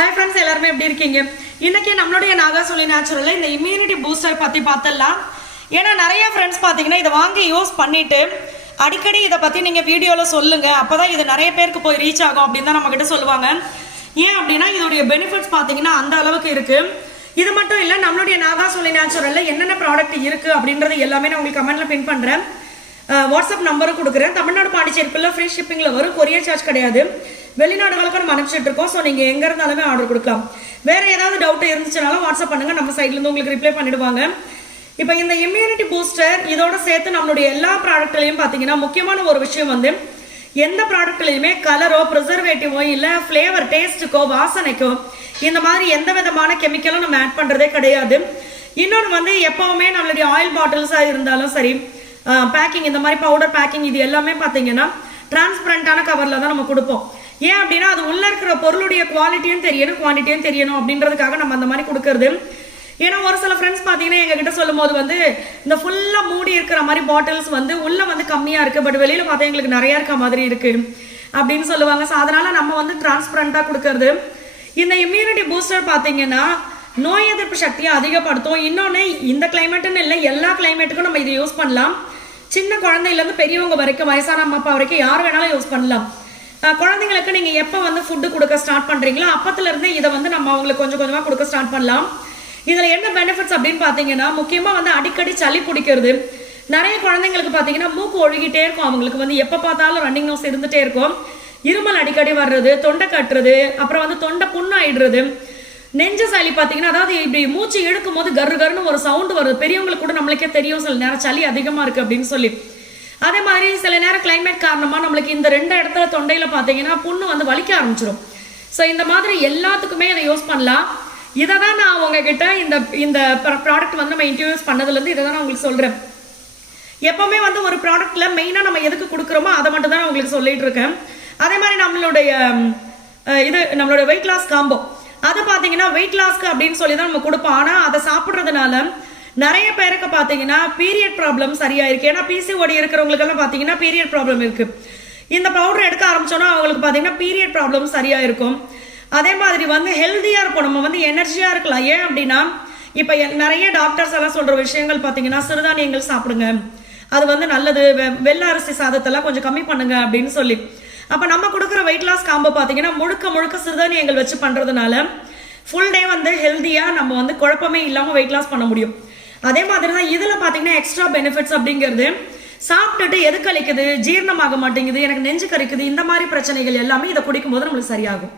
Hi friends எல்லாருமே எப்படி இருக்கீங்க? இன்னைக்கு நம்மளுடைய நாகாசொலி நேச்சுரலில் இந்த இம்யூனிட்டி பூஸ்டர் பற்றி பார்த்துடலாம் ஏன்னா நிறைய ஃப்ரெண்ட்ஸ் பார்த்தீங்கன்னா இதை வாங்கி யூஸ் பண்ணிட்டு அடிக்கடி இதை பற்றி நீங்கள் வீடியோவில் சொல்லுங்கள் அப்போ தான் இது நிறைய பேருக்கு போய் ரீச் ஆகும் அப்படின்னு தான் நம்மக்கிட்ட சொல்லுவாங்க. ஏன் அப்படின்னா இதோடைய பெனிஃபிட்ஸ் பார்த்தீங்கன்னா அந்த அளவுக்கு இருக்குது இது மட்டும் இல்லை நம்மளுடைய நாகாசொலி நேச்சுரலில் என்னென்ன ப்ராடக்ட் இருக்குது அப்படின்றது எல்லாமே நான் உங்களுக்கு கமெண்ட்டில் பின் பண்ணுறேன் வாட்ஸ்அப் நம்பரும் கொடுக்குறேன். தமிழ்நாடு பாண்டிச்சேரிக்குள்ளே ஃப்ரீ ஷிப்பிங்கில் வரும். கொரியர் சார்ஜ் கிடையாது. வெளிநாடுகளுக்கு நம்ம அனுப்பிச்சிட்டு இருக்கோம் ஸோ நீங்கள் எங்கே இருந்தாலுமே ஆர்டர் கொடுக்கலாம். வேற ஏதாவது டவுட் இருந்துச்சுனாலும் வாட்ஸ்அப் பண்ணுங்க. நம்ம சைட்லேருந்து உங்களுக்கு ரிப்ளை பண்ணிடுவாங்க. இப்போ இந்த இம்யூனிட்டி பூஸ்டர் இதோட சேர்த்து நம்மளுடைய எல்லா ப்ராடக்ட்லையும் பார்த்தீங்கன்னா முக்கியமான ஒரு விஷயம் வந்து எந்த ப்ராடக்ட்லையுமே கலரோ ப்ரிசர்வேட்டிவோ இல்லை ஃப்ளேவர் டேஸ்ட்டுக்கோ வாசனைக்கோ இந்த மாதிரி எந்த விதமான கெமிக்கலும் நம்ம ஆட் பண்ணுறதே கிடையாது. இன்னொன்று வந்து எப்போவுமே நம்மளுடைய ஆயில் பாட்டில்ஸாக இருந்தாலும் சரி பேக்கிங் இந்த மாதிரி பவுடர் பேக்கிங் இது எல்லாமே பார்த்தீங்கன்னா டிரான்ஸ்பரண்டான கவரில் தான் நம்ம கொடுப்போம். ஏன் அப்படின்னா அது உள்ள இருக்கிற பொருளுடைய குவாலிட்டியும் தெரியணும் குவான்டிட்டியும் தெரியணும் அப்படின்றதுக்காக நம்ம அந்த மாதிரி கொடுக்கறது. ஏன்னா ஒரு சில ஃப்ரெண்ட்ஸ் பார்த்தீங்கன்னா எங்ககிட்ட சொல்லும் போது வந்து இந்த ஃபுல்லாக மூடி இருக்கிற மாதிரி பாட்டில்ஸ் வந்து உள்ள வந்து கம்மியாக இருக்கு பட் வெளியில் பார்த்தா எங்களுக்கு நிறையா இருக்க மாதிரி இருக்கு அப்படின்னு சொல்லுவாங்க. ஸோ அதனால நம்ம வந்து டிரான்ஸ்பரண்டா கொடுக்கறது. இந்த இம்யூனிட்டி பூஸ்டர் பார்த்தீங்கன்னா நோய் எதிர்ப்பு சக்தியை அதிகப்படுத்தும். இன்னொன்று இந்த கிளைமேட்டுன்னு இல்லை எல்லா கிளைமேட்டுக்கும் நம்ம இதை யூஸ் பண்ணலாம். சின்ன குழந்தையிலேருந்து பெரியவங்க வரைக்கும் வயசான அம்மா அப்பா வரைக்கும் யார் வேணாலும் யூஸ் பண்ணலாம். குழந்தைங்களுக்கு நீங்கள் எப்போ வந்து ஃபுட்டு கொடுக்க ஸ்டார்ட் பண்ணுறீங்களோ அப்பத்துலேருந்தே இதை வந்து நம்ம அவங்களுக்கு கொஞ்சம் கொஞ்சமாக கொடுக்க ஸ்டார்ட் பண்ணலாம். இதில் என்ன பெனிஃபிட்ஸ் அப்படின்னு பார்த்தீங்கன்னா முக்கியமாக வந்து அடிக்கடி சளி பிடிக்கிறது. நிறைய குழந்தைங்களுக்கு பார்த்தீங்கன்னா மூக்கு ஒழுகிட்டே இருக்கும். அவங்களுக்கு வந்து எப்போ பார்த்தாலும் ரன்னிங் நோஸ் இருந்துகிட்டே இருக்கும். இருமல் அடிக்கடி வர்றது தொண்டை கட்டுறது அப்புறம் வந்து தொண்டை புண்ணாயிடுறது. நெஞ்ச சளி பார்த்தீங்கன்னா அதாவது இப்படி மூச்சு இழுக்கும் போது கரு கருன்னு ஒரு சவுண்ட் வருது. பெரியவங்களுக்கு கூட நம்மளுக்கே தெரியும் சில நேரம் சளி அதிகமாக இருக்குது அப்படின்னு சொல்லி. அதே மாதிரி சில நேரம் கிளைமேட் காரணமாக நம்மளுக்கு இந்த ரெண்டு இடத்துல தொண்டையில் பார்த்தீங்கன்னா புண்ணு வந்து வலிக்க ஆரம்பிச்சிடும் ஸோ இந்த மாதிரி எல்லாத்துக்குமே இதை யூஸ் பண்ணலாம். இதை தான் நான் உங்ககிட்ட இந்த இந்த ப்ராடக்ட் வந்து நம்ம இன்ட்ரடியூஸ் பண்ணதுலேருந்து இதை தான் நான் உங்களுக்கு சொல்கிறேன் எப்பவுமே வந்து ஒரு ப்ராடக்ட்ல மெயினாக நம்ம எதுக்கு கொடுக்குறோமோ அதை மட்டும் தான் நான் உங்களுக்கு சொல்லிட்டு இருக்கேன். அதே மாதிரி நம்மளுடைய இது நம்மளோட வெயிட் லாஸ் காம்போ அது பார்த்தீங்கன்னா வெயிட் லாஸ்க்கு அப்படின்னு சொல்லி தான் நம்ம கொடுப்போம். ஆனால் அதை சாப்பிட்றதுனால நிறைய பேருக்கு பார்த்தீங்கன்னா பீரியட் ப்ராப்ளம் சரியாக இருக்குது ஏன்னா பிசிஓடி இருக்கிறவங்களுக்கெல்லாம் பார்த்தீங்கன்னா பீரியட் ப்ராப்ளம் இருக்குது இந்த பவுடர் எடுக்க ஆரம்பிச்சோன்னா அவங்களுக்கு பார்த்தீங்கன்னா பீரியட் ப்ராப்ளம் சரியாக இருக்கும் அதே மாதிரி வந்து ஹெல்த்தியாக இருக்கும் நம்ம வந்து எனர்ஜியாக இருக்கலாம். ஏன் அப்படின்னா இப்போ நிறைய டாக்டர்ஸ் எல்லாம் சொல்கிற விஷயங்கள் பார்த்தீங்கன்னா சிறுதானியங்கள் சாப்பிடுங்க. அது வந்து நல்லது. வெ- அரிசி சாதத்தெல்லாம் கொஞ்சம் கம்மி பண்ணுங்க அப்படின்னு சொல்லி. அப்போ நம்ம கொடுக்குற வெயிட் லாஸ் காம்போ பார்த்தீங்கன்னா முழுக்க முழுக்க சிறுதானியங்கள் வச்சு பண்ணுறதுனால ஃபுல் டே வந்து ஹெல்த்தியாக நம்ம வந்து குழப்பமே இல்லாமல் வெயிட் லாஸ் பண்ண முடியும். அதே மாதிரி தான் இதில் பார்த்தீங்கன்னா எக்ஸ்ட்ரா பெனிஃபிட்ஸ் அப்படிங்கிறது. சாப்பிட்டுட்டு எது கழிக்குது ஜீரணமாக மாட்டேங்குது எனக்கு நெஞ்சு கறிக்குது இந்த மாதிரி பிரச்சனைகள் எல்லாமே இதை குடிக்கும்போது நம்மளுக்கு சரியாகும்.